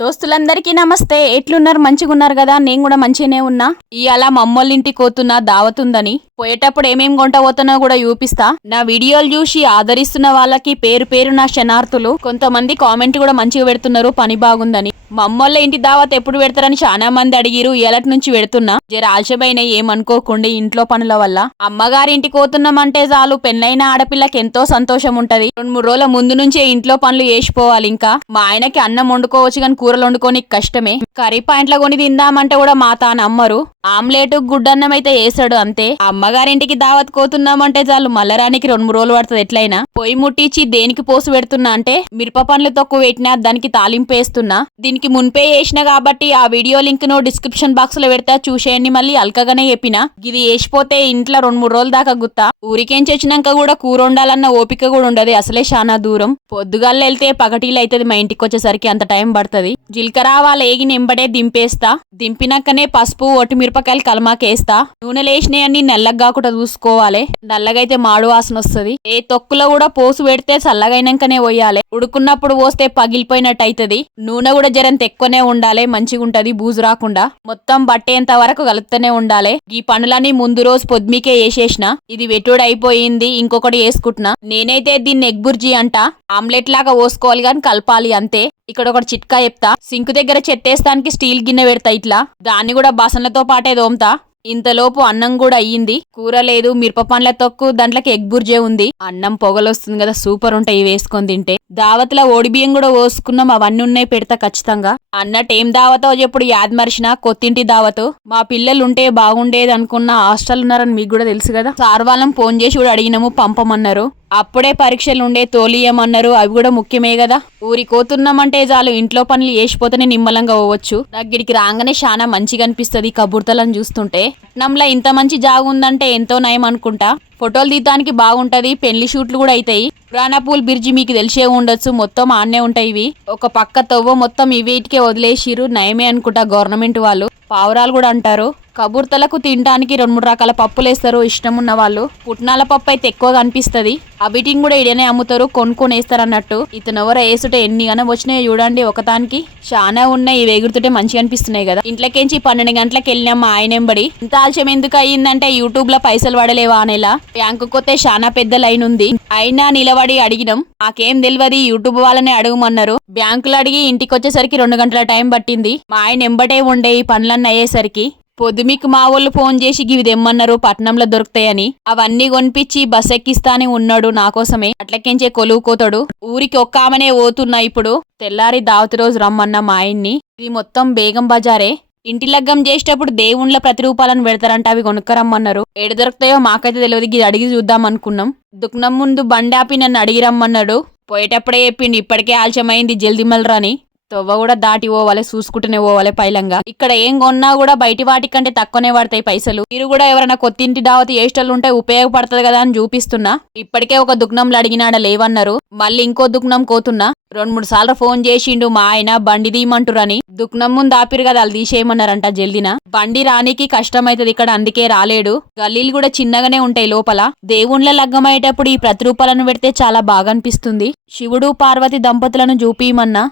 దోస్తులందరికీ నమస్తే. ఎట్లున్నారు? మంచిగున్నారు కదా? నేను కూడా మంచిగానే ఉన్నా. ఇవాళ మమ్మల్ని ఇంటికి దావతుందని. పోయేటప్పుడు ఏమేం కొంట పోతున్నా కూడా చూపిస్తా. నా వీడియోలు చూసి ఆదరిస్తున్న వాళ్ళకి పేరు పేరు నా శనార్థులు కొంతమంది కామెంట్ కూడా మంచిగా పెడుతున్నారు. పని బాగుందని. మమ్మల్ని ఇంటి దావత్ ఎప్పుడు పెడతారని చాలా మంది అడిగిరు ఏలటి నుంచి పెడుతున్నా. జర ఆలస్యమైన ఏమనుకోకుండా ఇంట్లో పనుల వల్ల. అమ్మగారింటి ఇంటికి పోతున్నామంటే చాలు పెళ్ళైన ఆడపిల్లకి ఎంతో సంతోషం ఉంటది రెండు మూడు రోజుల ముందు నుంచే ఇంట్లో పనులు వేసిపోవాలి ఇంకా. మా ఆయనకి అన్నం వండుకోవచ్చు కానీ కూరలు వండుకోని కష్టమే. కర్రీ పాయింట్ల కొని తిందామంటే కూడా మా తాను అమ్మరు. ఆమ్లెట్ గుడ్డన్నం అయితే వేసాడు అంతే. అమ్మగారింటికి దావత్ కోతున్నామంటే చాలు మల్లరానికి రెండు మూడు రోజులు పడుతుంది ఎట్లయినా. పొయ్యి ముట్టించి దేనికి పోసి పెడుతున్నా అంటే మిరప పండ్లు తక్కువ పెట్టినా దానికి తాలింపు వేస్తున్నా. దీనికి మున్పే వేసిన కాబట్టి ఆ వీడియో లింక్ను డిస్క్రిప్షన్ బాక్స్లో పెడతా. చూసేయండి మళ్ళీ అల్కగానే చెప్పిన. ఇది వేసిపోతే ఇంట్లో రెండు మూడు రోజుల దాకా గుత్తా. ఊరికేంచి వచ్చినాక కూడా కూర వండాలన్న ఓపిక కూడా ఉండదు. అసలే చాలా దూరం. పొద్దుగాల వెళ్తే పగటీలు అవుతుంది మా ఇంటికి వచ్చేసరికి అంత టైం పడుతుంది. జీలకర్ర వాళ్ళ ఏగిన ఎంబడే దింపేస్తా. దింపినాకనే పసుపు ఒట్టి మిరపకాయలు కలమాకేస్తా. నూనె లేసినాయన్ని నల్లగా కాకుండా చూసుకోవాలి. నల్లగైతే మాడు వాసన వస్తుంది. ఏ తొక్కులో కూడా పోసు పెడితే చల్లగైనాకనే పోయాలి ఉడుకున్నప్పుడు పోస్తే పగిలిపోయినట్టు అవుతుంది నూనె కూడా ఎంత ఎక్కువనే ఉండాలి మంచిగా ఉంటది బూజు రాకుండా. మొత్తం బట్టేంత వరకు కలుపుతూనే ఉండాలి. ఈ పనులన్నీ ముందు రోజు పొద్దుమికే వేసేసిన ఇది వెటుడు అయిపోయింది ఇంకొకటి వేసుకుంటున్నా. నేనైతే దీన్ని ఎగ్ బుర్జీ అంట. ఆమ్లెట్ లాగా పోసుకోవాలి కానీ కలపాలి అంతే. ఇక్కడ ఒకటి చిట్కా చెప్తా. సింక్ దగ్గర చెట్టేస్తానికి స్టీల్ గిన్నె పెడతా ఇట్లా. దాన్ని కూడా బాసన్లతో పాటే దోమతా ఇంతలోపు అన్నం కూడా అయ్యింది. కూర లేదు మిరప పండ్ల తొక్కు దాంట్లోకి ఎగ్ బుర్జే ఉంది. అన్నం పొగలొస్తుంది కదా సూపర్ ఉంటాయి వేసుకొని తింటే. దావత్లో ఓడిబియ్యం కూడా పోసుకున్నాం అవన్నీ ఉన్నాయి పెడతా ఖచ్చితంగా. అన్నట్టు ఏం దావతో చెప్పుడు యాద్ మరిచిన కొత్తింటి దావతో. మా పిల్లలు ఉంటే బాగుండేది అనుకున్న హాస్టల్ ఉన్నారని మీకు కూడా తెలుసు కదా. సార్ వాళ్ళం ఫోన్ చేసి కూడా అడిగినాము పంపమన్నారు. అప్పుడే పరీక్షలు ఉండే తోలియమన్నారు అవి కూడా ముఖ్యమే కదా. ఊరి కోతున్నామంటే చాలు ఇంట్లో పనులు వేసిపోతేనే నిమ్మలంగా పోవచ్చు. దగ్గరికి రాగానే చాలా మంచిగా అనిపిస్తుంది కబుర్తలను చూస్తుంటే. పట్నంలో ఇంత మంచి జాగు ఉందంటే ఎంతో నయం అనుకుంటా. ఫోటోలు తీయడానికి బాగుంటది పెళ్ళి షూట్లు కూడా అవుతాయి పురాణపూల్ బిర్జి మీకు తెలిసే ఉండొచ్చు మొత్తం ఆన్నే ఉంటాయి ఇవి. ఒక పక్క తవ్వ మొత్తం ఇవేటికే వదిలేసిరు నయమే అనుకుంటా గవర్నమెంట్ వాళ్ళు. పావురాలు కూడా అంటారు. కబుర్తలకు తినడానికి రెండు మూడు రకాల పప్పులు వేస్తారు. ఇష్టం ఉన్న వాళ్ళు పుట్నాల పప్పు అయితే ఎక్కువగా అనిపిస్తుంది. అవిటిని కూడా ఇడనే అమ్ముతారు కొనుక్కొని వేస్తారు అన్నట్టు. ఇతను ఎవరు వేసుటే ఎన్ని గనం వచ్చినాయో చూడండి ఒకదానికి. చాలా ఉన్నాయి ఇవి ఎగురుతుంటే మంచిగా అనిపిస్తున్నాయి కదా. ఇంట్లోకించి పన్నెండు గంటలకు వెళ్ళినాం మా ఆయన ఎంబడి ఇంత ఆలస్యం ఎందుకు అయ్యిందంటే యూట్యూబ్లో పైసలు పడలేవా అనేలా. బ్యాంకు కొత్తే చాలా పెద్ద లైన్ ఉంది. అయినా నిలబడి అడిగినాం. నాకేం తెలియదు యూట్యూబ్ వాళ్ళనే అడగమన్నారు. బ్యాంకులు అడిగి ఇంటికి వచ్చేసరికి రెండు గంటల టైం పట్టింది. మా ఆయన ఎంబటే ఉండే ఈ పనులన్నీ అయ్యేసరికి పొద్దుమికి మా వాళ్ళు ఫోన్ చేసి ఇవి తెమ్మన్నారు పట్నంలో దొరుకుతాయని. అవన్నీ కొనిపించి బస్ ఎక్కిస్తానే ఉన్నాడు నా కోసమే. అట్లకెంచే కొలువు కోతాడు ఊరికి ఒక్క ఆమెనే పోతున్నా ఇప్పుడు. తెల్లారి దావతి రోజు రమ్మన్న మా ఆయన్ని. ఇది మొత్తం బేగం బజారే. ఇంటి లగ్గం చేసేటప్పుడు దేవుళ్ళ ప్రతిరూపాలను పెడతారంట అవి కొనుక్కరమ్మన్నారు. ఏడు దొరుకుతాయో మాకైతే తెలియదు ఇది అడిగి చూద్దాం అనుకున్నాం దుఃఖం ముందు బండాపి ఆపి నన్ను అడిగి రమ్మన్నాడు పోయేటప్పుడే చెప్పిండు ఇప్పటికే ఆలస్యమైంది జల్దీ మళ్ళరాని. తొవ్వ కూడా దాటి పోవాలి చూసుకుంటూనే పోవాలి పైలంగా. ఇక్కడ ఏం కొన్నా కూడా బయటి వాటి కంటే తక్కువనే పడతాయి పైసలు. మీరు కూడా ఎవరైనా కొత్తింటి దావతి ఏష్టలు ఉంటే ఉపయోగపడుతుంది కదా అని చూపిస్తున్నా. ఇప్పటికే ఒక దుగ్నంలో అడిగినాడ లేవన్నారు. మళ్ళీ ఇంకో దుగ్నం కోతున్నా. రెండు మూడు సార్లు ఫోన్ చేసిండు మా ఆయన బండి తీయమంటురని. దుగ్నం ముందు ఆపిరు కదా వాళ్ళు తీసేయమన్నారంట జల్దిన. బండి రానికి కష్టమైతుంది ఇక్కడ అందుకే రాలేడు. గల్లీలు కూడా చిన్నగానే ఉంటాయి లోపల. దేవుళ్ళ లగ్గమయ్యేటప్పుడు ఈ ప్రతిరూపాలను పెడితే చాలా బాగా అనిపిస్తుంది శివుడు పార్వతి దంపతులను చూపియమన్నా.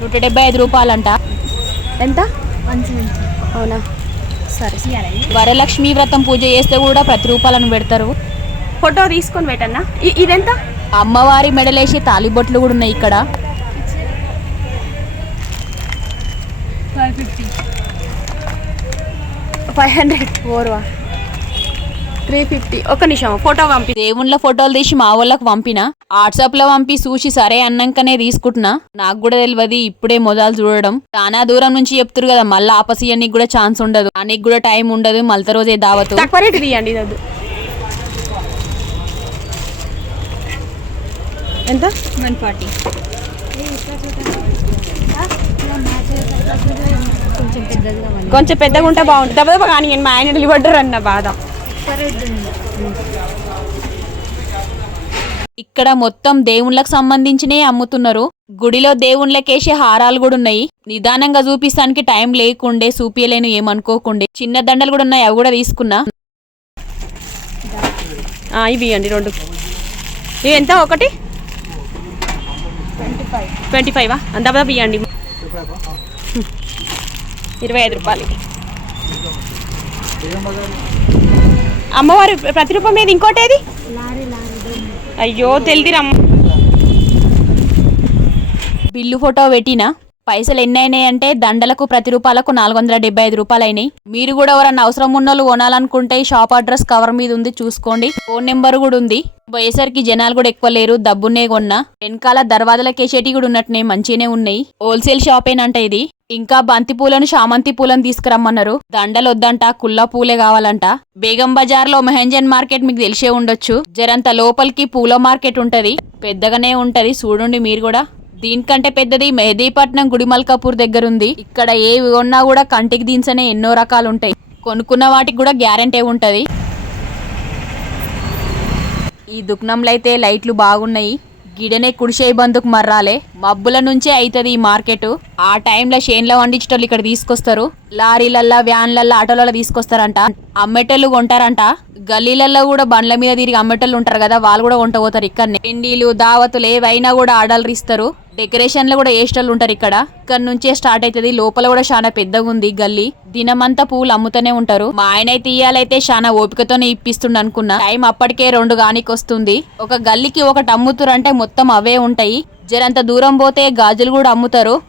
నూట డెబ్బై ఐదు రూపాయలంట. ఎంత? అవునా? సరే వరలక్ష్మి వ్రతం పూజ చేస్తే కూడా ప్రతి రూపాయలను పెడతారు. ఫోటో తీసుకొని పెట్టన్నా? ఇదెంత? అమ్మవారి మెడలేసి తాలిబొట్లు కూడా ఉన్నాయి ఇక్కడ. Five hundred. ఓర్వా. Three fifty. ఒక నిమిషం ఫోటో పంపి. దేవుళ్ళ ఫోటోలు తీసి మా వాళ్ళకి పంపిన. వాట్సాప్లో పంపి చూసి సరే అన్నాకనే తీసుకుంటున్నా. నాకు కూడా తెలియదు ఇప్పుడే మొదలు చూడడం. చాలా దూరం నుంచి చెప్తురు కదా మళ్ళీ ఆపసీయనికి కూడా ఛాన్స్ ఉండదు. అనికి కూడా టైం ఉండదు మళ్ళీ రోజే దావతు ఎంత? One forty. కొంచెం పెద్దగా ఉంటే బాగుంటుంది. దెబ్బ కానీ మా ఆయన నిలబడ్డారు అన్న బాధ ఇక్కడ మొత్తం దేవుళ్ళకి సంబంధించినవి అమ్ముతున్నారు. గుడిలో దేవుళ్ళకేసే హారాలు కూడా ఉన్నాయి. నిదానంగా చూపిస్తానికి టైం లేకుండే చూపియలేను ఏమనుకోకుండే. చిన్న దండలు కూడా ఉన్నాయి అవి కూడా తీసుకున్నా. ఆ, ఇవి అండి రెండు. ఇవి ఎంత? ఒకటి? ట్వంటీ ఫైవా. అంతా ఇవ్వండి. ఇరవై ఐదు రూపాయలు. అమ్మవారు ప్రతిరూపం మీద ఇంకోటి ఏది? అయ్యో తెలిదిరమ్మ బిల్లు ఫోటో పెట్టినా? పైసలు ఎన్ని అయినాయి అంటే దండలకు ప్రతి రూపాయలకు నాలుగు వందల డెబ్బై ఐదు రూపాయలు అయినాయి మీరు కూడా ఎవరన్నా అవసరం ఉన్నోళ్ళు కొనాలనుకుంటే ఈ షాప్ అడ్రస్ కవర్ మీద ఉంది చూసుకోండి. ఫోన్ నెంబర్ కూడా ఉంది. పోయేసరికి జనాలు కూడా ఎక్కువ లేరు దబ్బున్నే కొన్నా. వెనకాల దర్వాజల కేసేటి కూడా ఉన్నట్టునే మంచిగానే ఉన్నాయి. హోల్సేల్ షాపేనంట ఇది. ఇంకా బంతి పూలను చామంతి పూలను తీసుకురమ్మన్నారు. దండలు వద్దంట కుల్లా పూలే కావాలంట. బేగం బజార్లో మెహంజన్ మార్కెట్ మీకు తెలిసే ఉండొచ్చు. జరంత లోపలికి పూల మార్కెట్ ఉంటది. పెద్దగానే ఉంటది. చూడండి మీరు కూడా. దీనికంటే పెద్దది మెహదీపట్నం గుడిమల్కాపూర్ దగ్గర ఉంది ఇక్కడ ఏవి కొన్నా కూడా కంటికి దించనే ఎన్నో రకాలు ఉంటాయి కొనుక్కున్న వాటికి కూడా గ్యారెంటీ ఉంటది. ఈ దుకాణంలో అయితే లైట్లు బాగున్నాయి. గిడనే కుడిసే బందుకు మర్రాలే. మబ్బుల నుంచే అవుతుంది ఈ మార్కెట్. ఆ టైంలో షేన్లో వండించేటోళ్ళు ఇక్కడ తీసుకొస్తారు. లారీలల్లా వ్యాన్లల్లా ఆటోలలో తీసుకొస్తారంట. అమ్మేటోళ్ళు కొంటారంట. గల్లీలలో కూడా బండ్ల మీద తిరిగి అమ్మేటోళ్ళు ఉంటారు కదా వాళ్ళు కూడా కొంట పోతారు ఇక్కడ పెండీలు దావతులు ఏవైనా కూడా ఆర్డర్లు ఇస్తారు. డెకరేషన్లో కూడా ఏస్టర్లు ఉంటారు ఇక్కడ? ఇక్కడ నుంచే స్టార్ట్ అవుతుంది. లోపల కూడా చాలా పెద్దగా ఉంది గల్లీ. దినమంతా పూలు అమ్ముతూనే ఉంటారు. మా ఆయన అయితే ఇయ్యాలైతే చాలా ఓపికతోనే ఇప్పిస్తుండ అనుకున్నా. టైం అప్పటికే రెండు గానికి వస్తుంది. ఒక గల్లీకి ఒకటి అమ్ముతారు అంటే మొత్తం అవే ఉంటాయి. జరంత దూరం పోతే గాజులు కూడా అమ్ముతారు.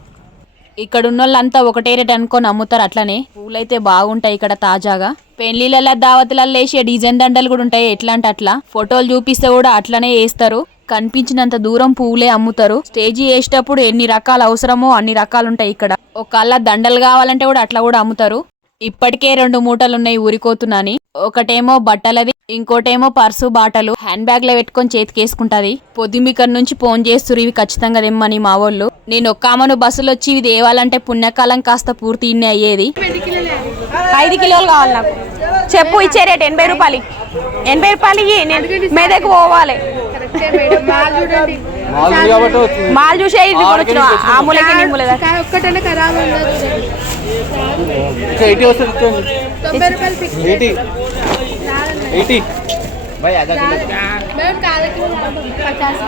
ఇక్కడ ఉన్న వాళ్ళంతా ఒకటే రేట్ అనుకొని అమ్ముతారు అట్లనే. పూలైతే బాగుంటాయి ఇక్కడ తాజాగా. పెళ్ళిళ్ళ దావతులలో వేసే డిజైన్ దండలు కూడా ఉంటాయి. ఎట్లా అంటే అట్లా. ఫోటోలు చూపిస్తే కూడా అట్లనే వేస్తారు. కనిపించినంత దూరం పువ్వులే అమ్ముతారు. స్టేజీ వేసేటప్పుడు ఎన్ని రకాలు అవసరమో అన్ని రకాలు ఉంటాయి ఇక్కడ. ఒకళ్ళ దండలు కావాలంటే కూడా అట్లా కూడా అమ్ముతారు. ఇప్పటికే రెండు మూటలు ఉన్నాయి ఊరికోతున్నాని ఒకటేమో బట్టలది ఇంకోటేమో పర్సు బాటలు హ్యాండ్ బ్యాగ్లో పెట్టుకొని చేతికేసుకుంటది. పొద్దుమికర్ నుంచి ఫోన్ చేస్తురు ఇవి ఖచ్చితంగా తెమ్మని మా వాళ్ళు. నేను ఒక్క ఆమెను బస్సులు వచ్చి ఇవి తేవాలంటే పుణ్యకాలం కాస్త పూర్తి ఇన్ని అయ్యేది. ఐదు కిలోలు కావాలి నాకు. చెప్పు ఇచ్చే రేట్ ఎనభై రూపాయలు ఎనభై రూపాయలు నేను మెదకు పోవాలి. మాల్ కాబట్టి వచ్చింది మాల్ చూసే ఇది కొనుక్కున్నా ఆ మూలకి నీ మూల దాకా. ఒక్కటనే ఖరాబ్ ఉండదు ఇంకా ఎయిటీ వస్తుంది తొంభై రూపాయలు ఫిక్స్ ఎయిటీ ఎయిటీ భయ్ అదా మేము కాదకి పచాస్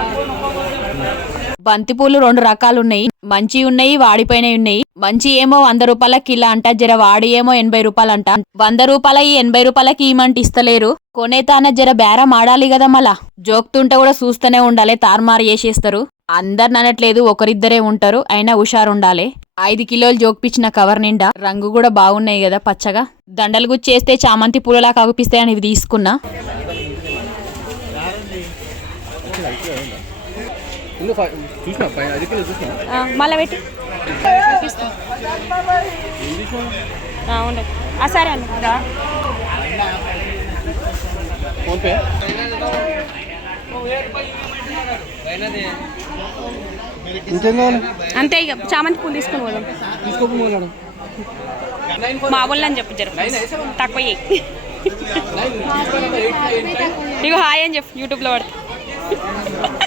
బంతిపూలు రెండు రకాలు ఉన్నాయి మంచి ఉన్నాయి వాడిపోయినవి ఉన్నాయి. మంచి ఏమో వంద రూపాయల కిలో అంట జర వాడి ఏమో ఎనభై రూపాయలు అంట. వంద రూపాయల ఈ ఎనభై రూపాయలకి ఈమంట ఇస్తలేరు. కొనేతాన జర బేరం ఆడాలి కదా మళ్ళా. జోక్తుంటే కూడా చూస్తూనే ఉండాలి తారుమారు చేసేస్తారు. అందరు అనట్లేదు ఒకరిద్దరే ఉంటారు అయినా హుషారు ఉండాలి ఐదు కిలోలు జోక్పించిన కవర్ నిండా రంగు కూడా బాగున్నాయి కదా పచ్చగా. దండలు గుచ్చేస్తే చామంతి పూలలా కనిపిస్తాయని ఇవి తీసుకున్నా ఇల్లు చూసినా పైన అది కిలో చూసినా ఆ, మళ్ళా పెట్టి. సరే ఫోన్పే కావాలి? అంతే ఇక చామంతి పూలు తీసుకుని పోదాం. మా వాళ్ళు అని చెప్పు జర తక్కువ. నీకు హాయ్ అని చెప్పు యూట్యూబ్లో పడితే. ఏ కిలో ఇంకా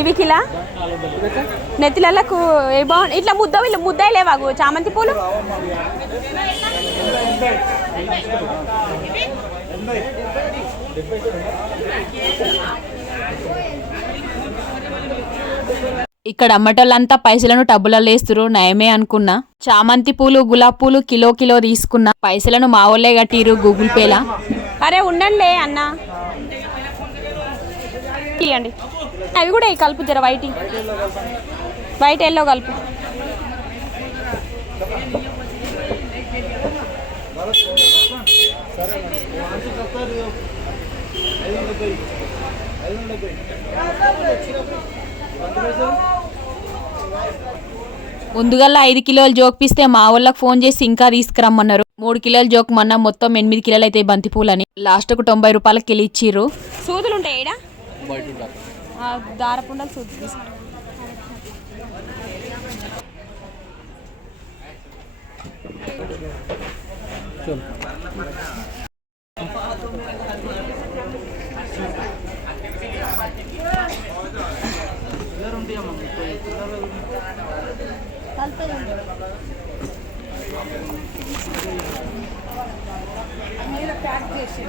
ఇవి కిలా? నెత్తిలకు ఏ బాగుంది ఇట్లా ముద్ద వీళ్ళు ముద్ద లేవాగు చామంతి పూలు? ఇక్కడ అమ్మటోళ్ళంతా పైసలను టబ్బులలో వేస్తురు నయమే అనుకున్నా. చామంతి పూలు గులాబ్ పూలు కిలో కిలో తీసుకున్నా. పైసలను మా వాళ్ళే కట్టిరు గూగుల్ పేలా. అరే ఉండండి అన్న. అవి కూడా ఈ కలుపు జర వైట్. వైట్ ఎల్లో కలుపు. ముందుగల్లా ఐదు కిలోలు జోకిపిస్తే మా వాళ్ళకి ఫోన్ చేసి ఇంకా తీసుకురమ్మన్నారు. మూడు కిలోలు జోక్ మొన్న మొత్తం ఎనిమిది కిలోలు అయితే బంతి పూలని లాస్ట్కు తొంభై రూపాయలకి కిలో ఇచ్చిర్రు. సూదులు ఉంటాయి దారపుండలు చూసి తీసుకుంటాం ప్యాక్ చేసి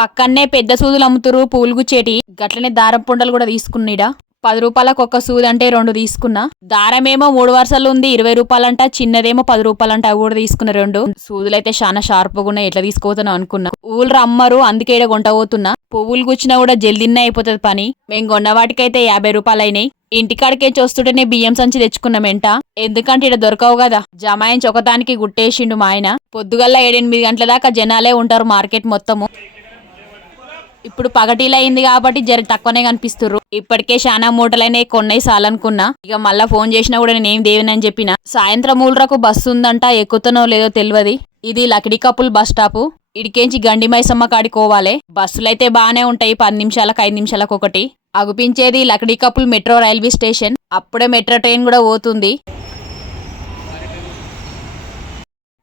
పక్కనే పెద్ద సూదులు అమ్ముతురు పూలు గుచ్చేటి గట్లనే దారం పుండలు కూడా తీసుకున్నాడా. పది రూపాయలకు ఒక్క సూది అంటే రెండు తీసుకున్నా. దారమేమో మూడు వరుసలు ఉంది ఇరవై రూపాయలంట చిన్నదేమో పది రూపాయలంట అవి కూడా తీసుకున్న రెండు. సూదులు అయితే చాలా షార్ప్గా ఉన్నాయి ఎట్లా తీసుకోపోతాను అనుకున్నా. ఊళ్ళు రమ్మరు అందుకే ఈడ కొంట పోతున్నా. పువ్వులు గుచ్చినా కూడా జల్దిన్నే అయిపోతుంది పని. మేము కొన్న వాటికైతే యాభై రూపాయలు అయినాయి ఇంటికాడికే చూస్తుంటేనే బియ్యం సంచి తెచ్చుకున్నామెంట ఎందుకంటే ఇక్కడ దొరకవు కదా. జమాయించి ఒకదానికి గుట్టేసిండు మా ఆయన. పొద్దుగల్లా ఏడెనిమిది గంటల దాకా జనాలే ఉంటారు మార్కెట్ మొత్తము. ఇప్పుడు పగటిలో అయింది కాబట్టి జర తక్కువనే కనిపిస్తుర్రు. ఇప్పటికే చాలా మూటలైనా కొన్నాయి సాలనుకున్నా. ఇక మళ్ళా ఫోన్ చేసినా కూడా నేనేం దేవినని చెప్పిన. సాయంత్రం మూలరకు బస్సు ఉందంట ఎక్కుతనో లేదో తెలియదు ఇది లకిడి కపుల్ బస్ స్టాప్. ఇడికేంచి గండి మైసమ్మ కాడికి బస్సులు బస్సులైతే బాగానే ఉంటాయి పది నిమిషాలకు ఐదు నిమిషాలకు ఒకటి. అగుపించేది Lakdikapul metro railway station. అప్పుడే మెట్రో ట్రైన్ కూడా పోతుంది.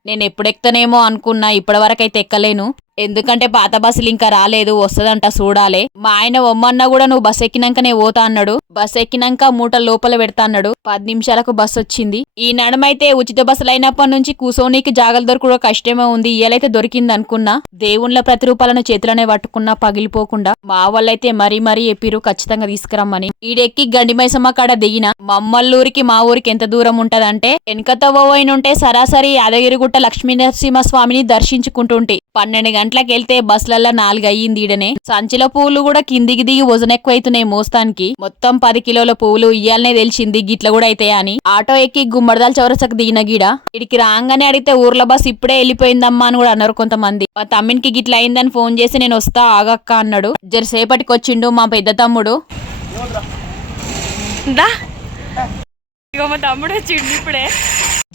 నేను ఎప్పుడు ఎక్కుతానేమో అనుకున్నా ఇప్పటివరకైతే ఎక్కలేను. ఎందుకంటే పాత బస్సులు ఇంకా రాలేదు వస్తదంట చూడాలి. మా ఆయన ఒమ్మన్న కూడా నువ్వు బస్ ఎక్కినాకనే పోతా అన్నాడు. బస్ ఎక్కినాక మూట లోపల పెడతా అన్నాడు. పది నిమిషాలకు బస్ వచ్చింది. ఈ నడమైతే ఉచిత బస్సులు అయినప్పటి నుంచి కూసోనికి జాగలు దొరకడం కష్టమే ఉంది. ఇయ్యాలైతే దొరికింది అనుకున్నా. దేవుళ్ళ ప్రతిరూపాలను చేతిలోనే పట్టుకున్నా పగిలిపోకుండా. మా వాళ్ళైతే మరీ మరీ ఎప్పిరు ఖచ్చితంగా తీసుకురమ్మని. ఈడెక్కి గండిమైసమ్మ కాడ దిగిన మమ్మల్లూరికి మా ఊరికి ఎంత దూరం ఉంటదంటే వెనకతో పోయినుంటే సరాసరి యాదగిరిగుట్ట లక్ష్మీనరసింహ స్వామిని దర్శించుకుంటుంటే పన్నెండు గంటలకు వెళ్తే బస్సులలో నాలుగు అయ్యింది ఈడనే. సంచిల పువ్వులు కూడా కిందికి దిగి వజన ఎక్కువ అవుతున్నాయి మోస్తానికి. మొత్తం పది కిలోల పువ్వులు ఇయ్యాలనే తెలిసింది గిట్ల కూడా అయితే అని. ఆటో ఎక్కి గుమ్మడిదాల చౌరసకు దిగిన గీడ. ఇడికి రాగానే అడిగితే ఊర్ల బస్ ఇప్పుడే వెళ్ళిపోయిందమ్మా అని కూడా అన్నారు కొంతమంది. మా తమ్మినికి గిట్ల అయిందని ఫోన్ చేసి నేను వస్తా ఆగక్క అన్నాడు. జరసేపటికి వచ్చిండు మా పెద్ద తమ్ముడు. మా తమ్ముడు వచ్చిండు ఇప్పుడే.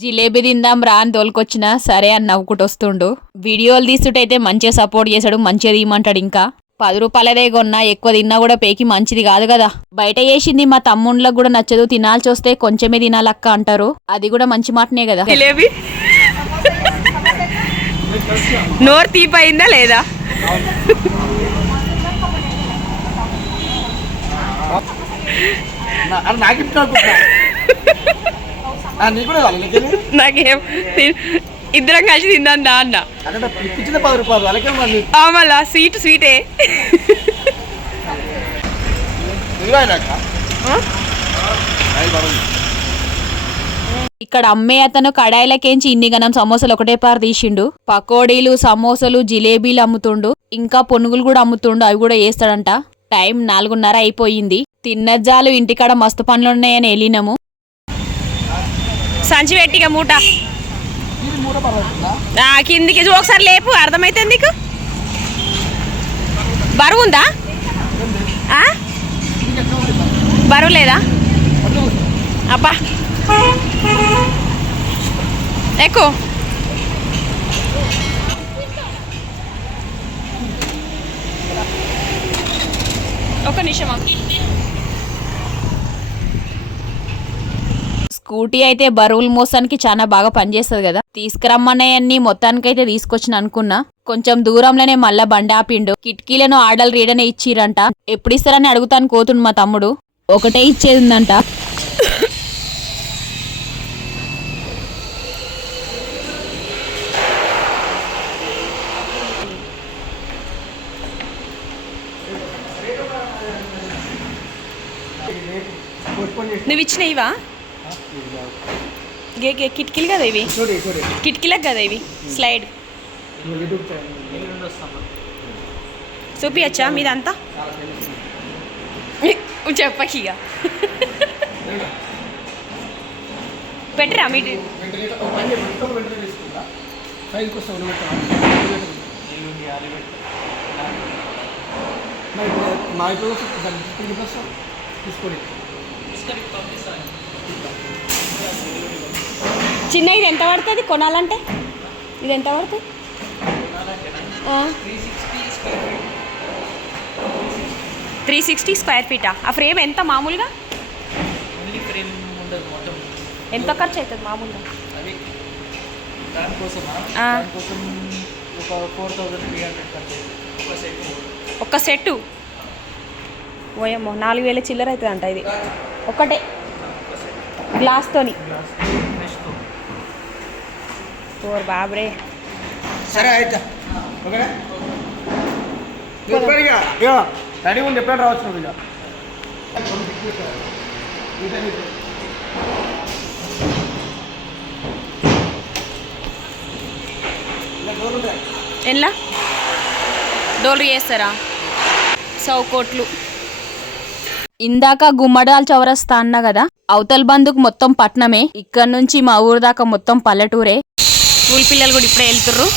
జిలేబీ తిందాం రా అని తోలుకొచ్చిన సరే అని నవ్వుకుంటూ వస్తుండు. వీడియోలు తీస్తుంటైతే మంచిగా సపోర్ట్ చేశాడు మంచిగా తీయమంటాడు ఇంకా. పది రూపాయలదే కొన్నా ఎక్కువ తిన్నా కూడా పేకి మంచిది కాదు కదా. బయట చేసింది మా తమ్ముళ్ళకు కూడా నచ్చదు తినాల్సి వస్తే కొంచెమే తినాలక్క అంటారు. అది కూడా మంచి మాటనే కదా. జిలేబీ? నోరు తీపయిందా లేదా? నాకు నీకు ఇద్దరం కలిసి తిందాం దా అన్న. మళ్ళా స్వీట్ స్వీటే. ఇక్కడ అమ్మే అతను కడాయిలకేంచి ఇన్ని గనం సమోసాలు ఒకటే పారు తీసిండు. పకోడీలు సమోసాలు జిలేబీలు అమ్ముతుండు. ఇంకా పొనుగులు కూడా అమ్ముతుండు అవి కూడా వేస్తాడంట. టైం నాలుగున్నర అయిపోయింది. తిన్నజాలు ఇంటికాడ మస్తు పనులు ఉన్నాయని వెళ్ళినాము. సంచి పెట్టిగా మూట. కిందికి ఒకసారి లేపు అర్థమైతుంది నీకు? బరువు ఉందా? ఆ? బరువు లేదా? అబ్బా. ఎక్కువ. ఒక నిమిషమా స్కూటీ అయితే బరువులు మోసానికి చాలా బాగా పనిచేస్తుంది కదా. తీసుకురమ్మన్నాయన్ని మొత్తానికైతే తీసుకొచ్చిన అనుకున్నా. కొంచెం దూరంలోనే మళ్ళా బండి ఆపిండు. కిటికీలను ఆర్డర్ రీడనే ఇచ్చిరంట. ఎప్పుడు ఇస్తారని అడుగుతాను కోతుండు మా తమ్ముడు. ఒకటే ఇచ్చేది ఉందంట నువ్వు ఇచ్చిన కిటికీలు కదా ఇవి? కిటికీలకు కదా ఇవి? స్లైడ్ చూపియచ్చా మీదంతా? చెప్పకి ఇక. పెట్టరా మీ మా ఇప్పుడు తీసుకోండి చిన్న ఇది ఎంత పడుతుంది? కొనాలంటే? ఇది ఎంత పడుతుంది? త్రీ సిక్స్టీ స్క్వేర్ ఫీటా ఆ? ఫ్రేమ్ ఎంత మామూలుగా? ఎంత ఖర్చు అవుతుంది మామూలుగా? ఒక సెట్ ఓయమ్మో నాలుగు వేల చిల్లర అవుతుంది అంట ఇది. ఒక్కటే గ్లాస్తోని. ఓర్ బాబ్రే. సరే అయితే. ఓకేనా? రెడీ ఎప్పుడైనా రావచ్చు నువ్వు ఇక ఎన్లా? డోలు చేస్తారా? సౌకోట్లు ఇందాక గుమ్మడాల్ చౌరస్తా అన్న కదా అవతల బందుకు మొత్తం పట్నమే ఇక్కడ నుంచి మా ఊరు దాకా మొత్తం పల్లెటూరే. స్కూల్ పిల్లలు కూడా ఇప్పుడే వెళ్తుర్రు.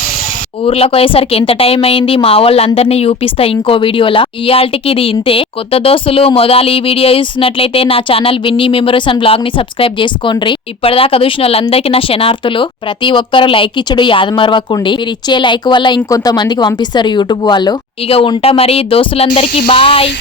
ఊర్లోకి పోయేసరికి ఎంత టైం అయింది మా వాళ్ళందరినీ చూపిస్తా ఇంకో వీడియోలా. ఇయాల్టికి ఇది ఇంతే. కొత్త దోస్తులు మొదలు ఈ వీడియో చూస్తున్నట్లయితే నా ఛానల్ విన్నీ మెమరీస్ అండ్ బ్లాగ్ని సబ్స్క్రైబ్ చేసుకోండి. ఇప్పటిదాకా చూసిన వాళ్ళందరికీ నా శనార్థులు ప్రతి ఒక్కరు లైక్ ఇచ్చుడు యాదమరవకుండి మీరు ఇచ్చే లైక్ వల్ల ఇంకొంతమందికి పంపిస్తారు యూట్యూబ్ వాళ్ళు. ఇక ఉంటా మరి దోస్తులందరికీ బాయ్.